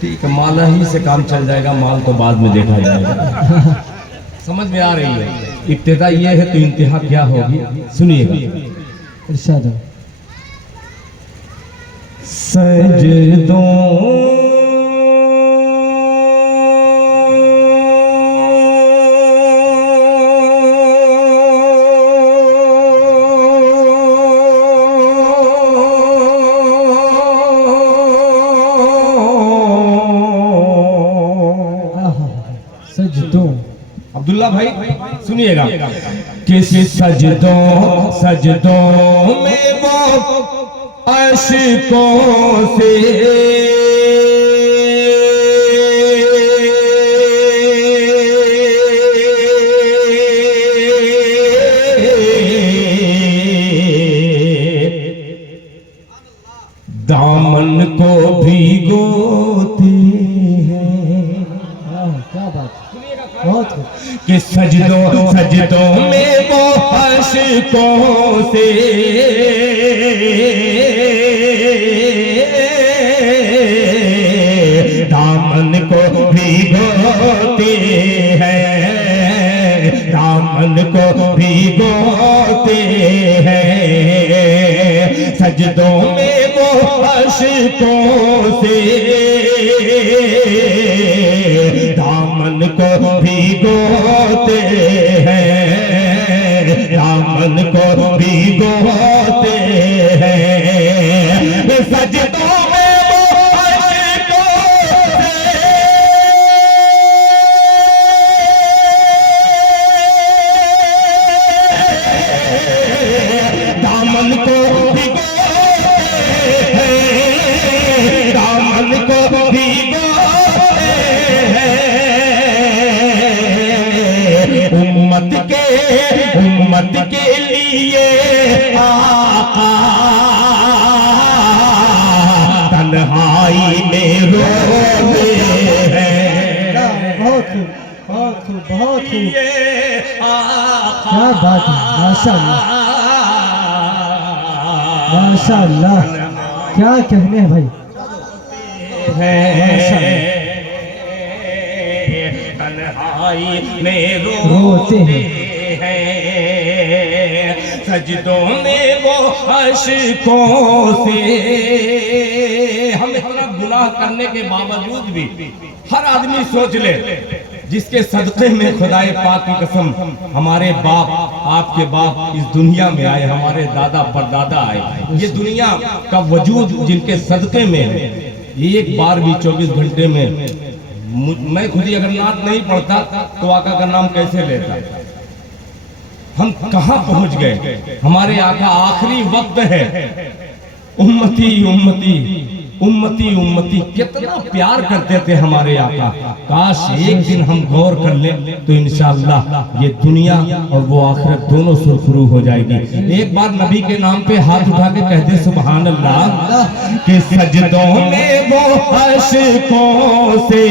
ठीक है, माला ही से काम चल जाएगा, माल तो बाद में देखा जाएगा। समझ में आ रही है? इब्तिदा ये है तो इंतहा क्या होगी, सुनिएगा। इरशाद। सजदों अब्दुल्ला भाई सुनिएगा कि सजदों सजदों में वो अश्कों से दामन को भिगोते हैं। क्या बात, बहुत कि सजदों सजदों में वो अश्कों से दामन को भिगोते हैं, दामन को भिगोते हैं। सजदों में वो अश्कों से दामन को भिगोते हैं, दामन को भिगोते हैं। सजदों में वो अश्कों से दामन को भिगोते हैं, दामन को भिगोते हैं। उम्मत के लिए आका तन्हाई में रोते हैं। बहुत खूब, बहुत खूब, बहुत खूब। क्या बात है, माशाअल्लाह, माशाअल्लाह, क्या कहने हैं भाई। तन्हाई में रोते हैं, सजदों में वो अश्कों से। हम इतना गुनाह करने के बावजूद भी हर आदमी सोच ले, जिसके सदक़े में खुदाए पाक की कसम हमारे बाप, आपके बाप इस दुनिया में आए, हमारे दादा परदादा आए, ये दुनिया का वजूद जिनके सदक़े में है, एक बार भी 24 घंटे में मैं खुद ही अगर नात नहीं पढ़ता तो आका का नाम कैसे लेता। हम कहां पहुंच गए। हमारे आका आखिरी वक्त है, उम्मती उम्मती उम्मती उम्मती, कितना प्यार करते थे हमारे आका। काश एक दिन हम गौर कर लें तो इंशाअल्लाह ये दुनिया और वो आखिरत दोनों सुरखरू हो जाएगी। एक बार नबी के नाम पे हाथ उठा के कह दे सुभान अल्लाह। कि सजदों में वो अश्कों से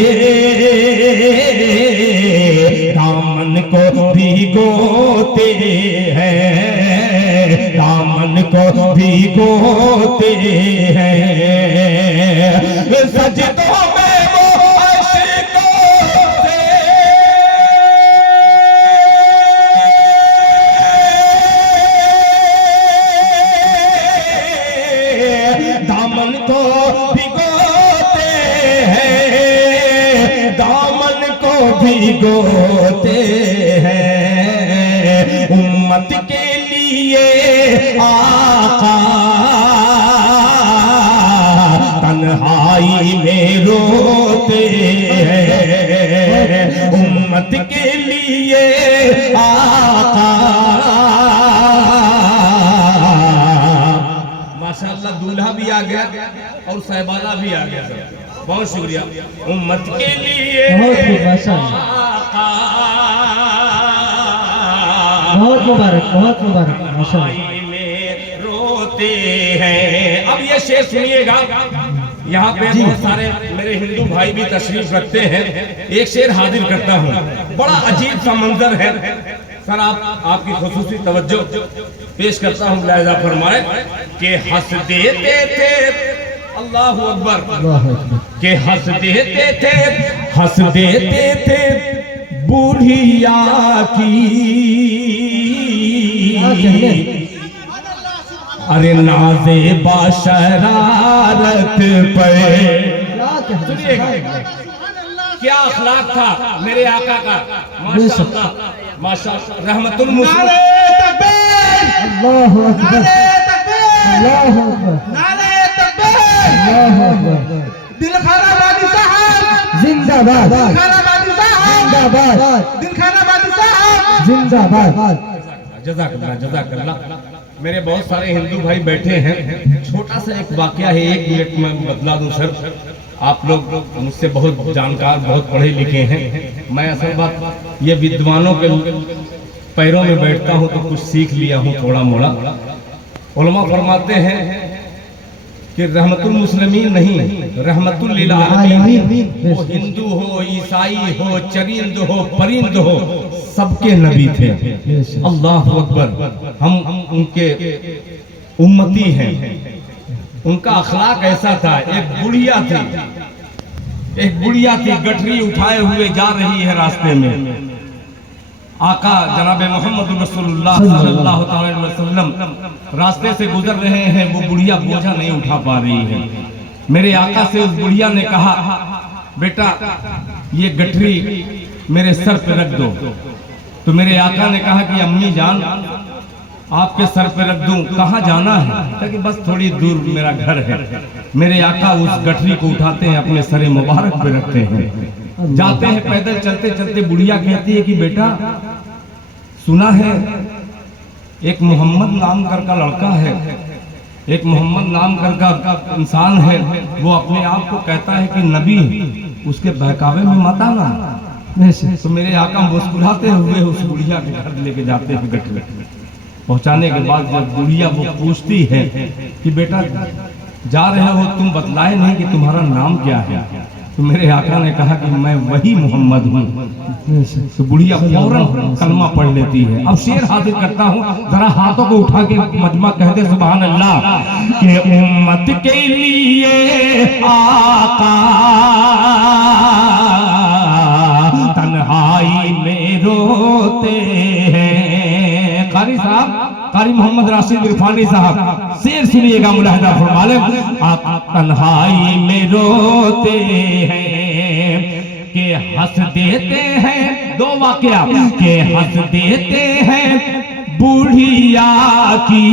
दामन को भिगोते हैं, दामन को भिगोते हैं। सजदों में वो अश्कों से दामन को भिगोते हैं, दामन को भिगोते हैं। उम्मत के लिए आका तन्हाई में रोते हैं, उम्मत के लिए आका। माशाअल्लाह, दूल्हा भी आ गया और सहबाना भी आ गया। बहुत शुक्रिया। उम्मत के लिए आका, बहुत मुबारक, बहुत मुबारक, माशाअल्लाह। रोते हैं। अब ये शेर सुनिएगा, यहाँ पे बहुत सारे मेरे हिंदू भाई भी तशरीफ रखते हैं। एक शेर हाजिर करता हूँ, बड़ा अजीब सा मंजर है सर, आपकी खुसूसी तवज्जो। पेश करता हूँ मुलाहिजा फरमाए कि हंस देते थे, अल्लाह अकबर, अल्लाह अकबर। कि हंस देते थे बुढ़िया की, क्या कहने? अरे नाज़े बाशरारत पे। क्या कहने? सुनिएगा क्या अखलाक था मेरे आका का, माशाअल्लाह माशाअल्लाह, रहमतुल मुस्लिम। अल्लाह अकबर, अल्लाह अकबर, अल्लाह अकबर। दिलखाना वादी साहब जिंदाबाद, दिलखाना वादी साहब जिंदाबाद, दिलखाना वादी साहब जिंदाबाद। जज़ाकल्लाह जज़ाकल्लाह। मेरे बहुत सारे हिंदू भाई बैठे हैं, छोटा सा एक वाकया है, 1 मिनट में बतला दूं सर। आप लोग मुझसे बहुत जानकार, बहुत पढ़े लिखे हैं, मैं असल बात ये विद्वानों के पैरों में बैठता हूँ तो कुछ सीख लिया हूँ थोड़ा मोड़ा। उलमा फरमाते हैं कि रहमतुल मुस्लिमीन नहीं, रहमतुल लिल आलमीन। वो हिंदू हो, ईसाई हो, चरिंद हो, परिंद हो, सबके नबी थे। अल्लाह अकबर। हम उनके उम्मती हैं। उनका अखलाक ऐसा था, एक बुढ़िया थी, गठरी उठाए हुए जा रही है रास्ते में। आका जनाब मोहम्मद रसूलुल्लाह सल्लल्लाहु अलैहि वसल्लम रास्ते से गुजर रहे हैं, वो बुढ़िया बोझा नहीं उठा पा रही है। मेरे आका से उस बुढ़िया ने कहा, बेटा ये गठरी मेरे सर पे रख दो। तो मेरे आका ने कहा कि अम्मी जान आपके सर पे रख दूं, कहाँ जाना है? कि बस थोड़ी दूर मेरा घर है। मेरे आका उस गठरी को उठाते हैं, अपने सरे मुबारक पे रखते हैं, जाते हैं पैदल। चलते चलते बुढ़िया कहती है कि बेटा सुना है एक मोहम्मद नाम का लड़का है, एक मोहम्मद नाम का इंसान है, वो अपने आप को कहता है कि नबी, उसके बहकावे में मत आना। तो मेरे आका मुस्कुराते हुए उस बुढ़िया के घर लेके जाते हैं। गठरी पहुंचाने के बाद जब बुढ़िया वो पूछती है कि बेटा जा रहे हो, तुम बतलाए नहीं कि तुम्हारा नाम क्या है? तो मेरे आका ने कहा कि मैं वही मोहम्मद हूँ। तो बुढ़िया फौरन कलमा पढ़ लेती है। अब शेर हाजिर करता हूँ, जरा हाथों को उठा के मजमा कहते सुभान अल्लाह। कि उम्मत के लिए आका तन्हाई में रोते हैं। कारी साहब, कारी मोहम्मद राशिद इरफानी साहब, शेर सुनिएगा मुलाहिजा फरमाले। आप तन्हाई में रोते हैं कि हंस देते हैं, 2 वाकया, कि हंस देते हैं बुढ़िया की,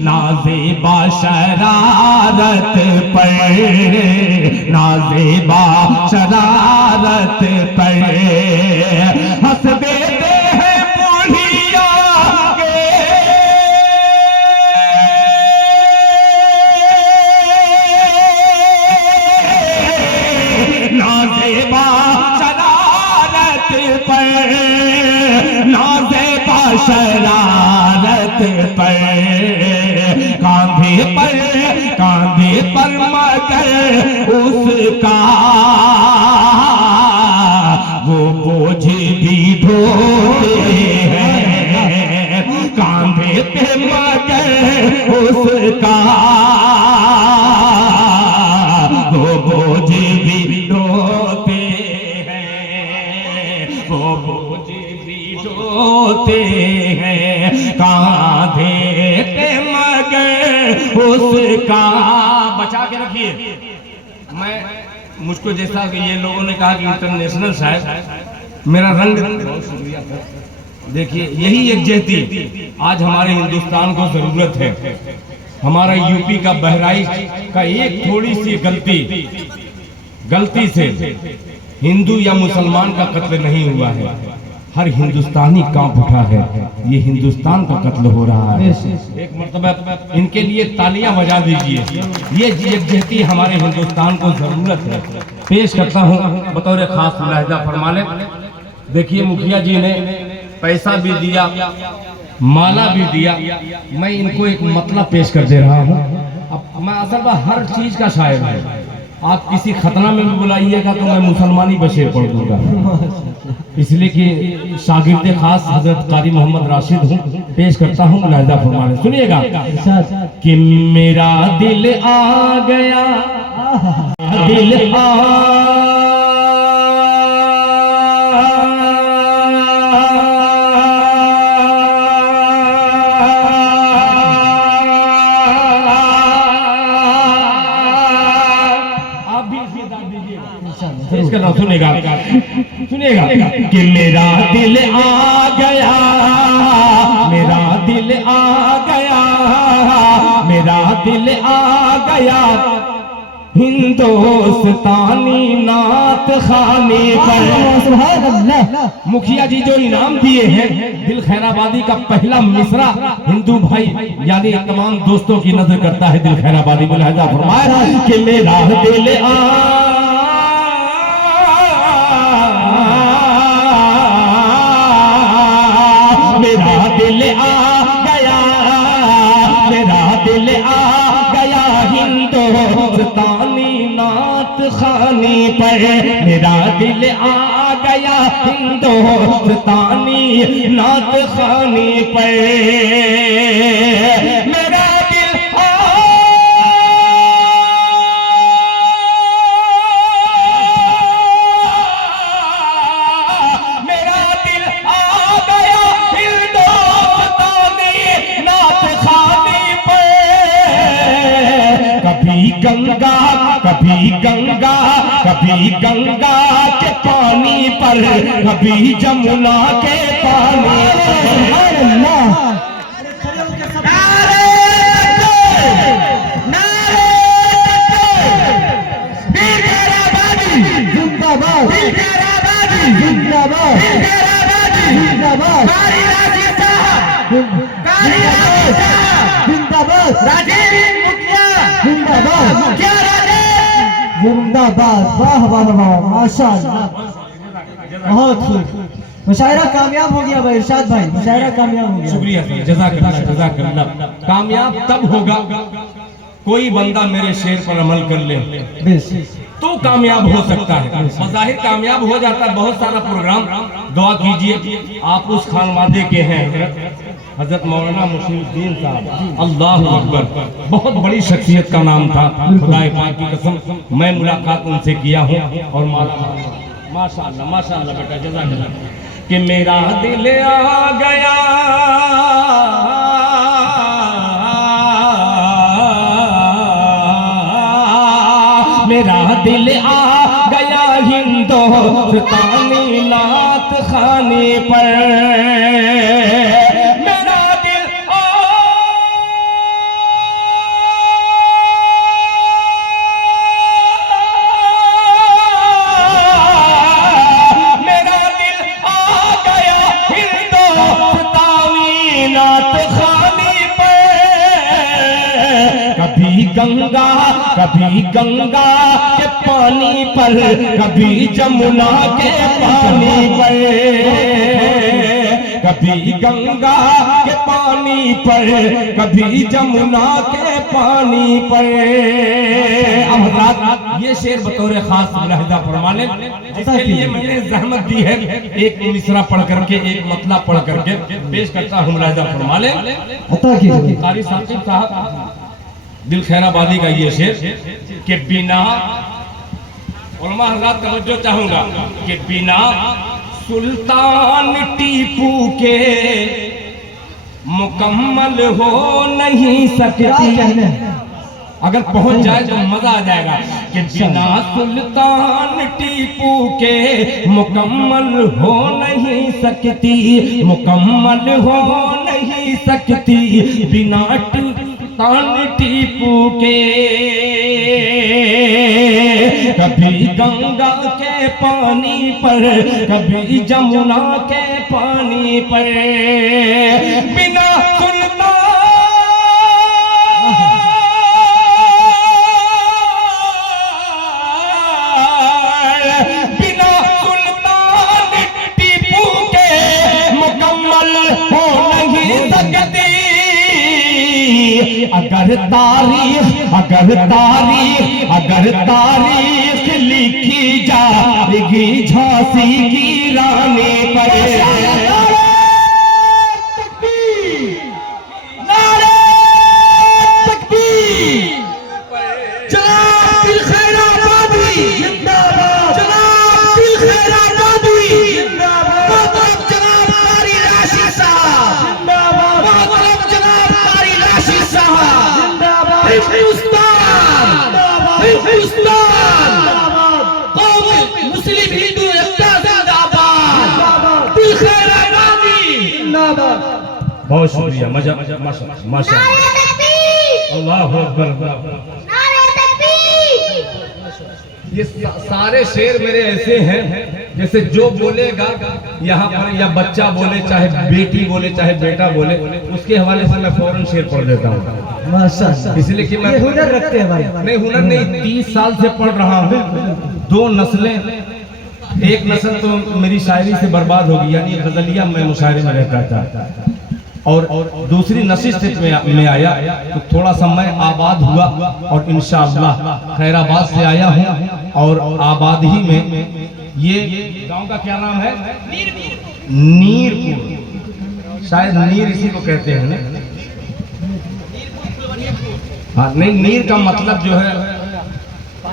नाज़ेबा शरारत पर, नाज़ेबा शरारत पर हंस देते हैं बुढ़िया के, नाज़ेबा शरारत पर, नाज़ेबा शरारत पर, कांधे पर मगर उसका वो बोझ भी ढोते हैं, कांधे पे मगर उसका वो बोझ भी ढोते हैं, वो बोझ भी ढोते हैं, कांधे पे मगर उसका। बचा के रखिए। मैं मुझको जैसा कि ये लोगों ने कहा कि इंटरनेशनल शायद, मेरा रंग, बहुत शुक्रिया सर। देखिए यही एक जहती आज हमारे हिंदुस्तान को जरूरत है। हमारा यूपी का बहराइच का एक थोड़ी सी गलती से हिंदू या मुसलमान का कत्ल नहीं हुआ है, हर हिंदुस्तानी कांप उठा है। ये हिंदुस्तान का कत्ल हो रहा है। एक मर्तबा इनके लिए तालियां बजा दीजिए। ये यकजहती हमारे हिंदुस्तान को जरूरत है। पेश करता हूँ बतौर खास मुलाहिजा फरमा लें। देखिए मुखिया जी ने पैसा भी दिया, माला भी दिया, मैं इनको एक मतलब पेश कर दे रहा हूँ। अब मैं असल में हर चीज का शायर है, आप किसी खतना में भी बुलाइएगा तो मैं मुसलमानी बशेर पढ़ दूंगा, इसलिए कि शागिर्द खास हजरत कारी मोहम्मद राशिद हूँ। पेश करता हूँ मुलाहिजा फरमाने, सुनिएगा कि मेरा दिल आ गया, दिल आ सुनेगा सुनेगा कि मेरा दिल आ गया, मेरा दिल आ गया, मेरा दिल आ गया हिंदुस्तानी नात खाने पर। मुखिया जी जो इनाम दिए हैं दिल खैराबादी का पहला मिसरा हिंदू भाई यानी तमाम दोस्तों की नजर करता है दिल खैराबादी। मुलाहिजा फरमाया कि मेरा दिल मेरा दिल आ गया, मेरा दिल आ गया हिंदुस्तानी नात खाने पर, मेरा दिल आ गया हिंदुस्तानी नात खाने पर। मेरा गंगा कभी गंगा, कभी गंगा के पानी पर, कभी जमुना के पानी पर। जिंदाबाद जिंदाबाद जिंदाबाद जिंदाबाद जिंदाबाद। वाह वाह वाह, माशाअल्लाह, बहुत खूब। मुशायरा कामयाब हो गया भाई इरशाद भाई, मुशायरा कामयाब हो गया। शुक्रिया जज़ाकल्लाह जज़ाकल्लाह। कामयाब तब होगा कोई बंदा मेरे शेर पर अमल कर ले तो कामयाब हो सकता है। बज़ाहिर कामयाब हो जाता है बहुत सारा प्रोग्राम। दुआ कीजिए, आप उस खानवादे के हैं हजरत मौलाना मुशीउद्दीन साहब, अल्लाह अकबर, बहुत बड़ी शख्सियत का नाम था। खुदाए पाक की कसम मैं मुलाकात उनसे किया हूँ और माशाअल्लाह माशाअल्लाह बेटा जज़ाकल्लाह। कि मेरा दिल आ गया, मेरा दिल आ गया हिंदुस्तानी नात खाने पर। मेरा दिल मेरा दिल आ गया हिंदुस्तानी नात खाने पर। कभी गंगा, कभी गंगा के पानी पर, कभी जमुना के पानी पर, कभी गंगा के पानी पर, कभी जमुना के पानी पर। अब रात ये शेर बतौर खास मुलाहिजा फरमाने, जिसके लिए मैंने जहमत दी है। एक मिसरा पढ़ करके, एक मतला पढ़ करके पेश करता हूँ, मुलाहिजा फरमाने। कारी साहब दिल खैराबादी का ये शेर कि बिना उलमा हज़रात तवज्जो चाहूंगा कि बिना सुल्तान टीपू के मुकम्मल हो नहीं सकती। अगर पहुंच जाए तो मजा आ जाएगा कि बिना सुल्तान टीपू के मुकम्मल हो नहीं सकती, मुकम्मल हो नहीं सकती बिना सुल्तान टीपू के। कभी गंगा के पानी पर, कभी जमुना के पानी पर, बिना सुल्तान बिना सुल्तान टीपू के मुकम्मल हो नहीं सकती। अगर तारीख लिखी जाएगी झांसी की रानी पर। मुस्लिम हिंदू एकता जिंदाबाद, दिल खैर आबादी जिंदाबाद। बहुत शुक्रिया, मजा माशा अल्लाह अकबर। ये सारे शेर मेरे ऐसे हैं जैसे जो बोलेगा यहाँ पर, या बच्चा बोले, चाहे बेटी बोले, चाहे बेटा बोले, उसके हवाले से मैं फौरन शेर पढ़ देता हूँ। माशाअल्लाह, इसलिए कि मैं ये हुनर रखते हैं भाई। नहीं, हुनर नहीं, 30 साल से पढ़ रहा हूँ। 2 नस्लें, एक नस्ल तो मेरी शायरी से बर्बाद होगी, यानी गजलिया मैं मुशायरे में रहता था, और दूसरी नशिस्त में आया तो थोड़ा सा मैं आबाद हुआ, और इंशाअल्लाह खैराबाद से आया हूँ, और आबाद ही में ये गांव का क्या नाम है, नीरपुर, शायद नीर इसी को कहते हैं ना। हाँ, नहीं, नीर का मतलब जो है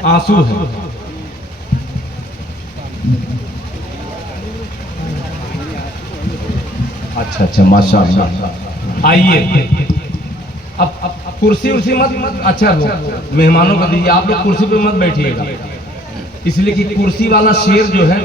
आंसू है। अच्छा, माशाअल्लाह। आइए अब कुर्सी उर्सी मत, अच्छा मेहमानों को दीजिए, आप लोग कुर्सी पे मत बैठिएगा, इसलिए कि कुर्सी वाला शेर जो है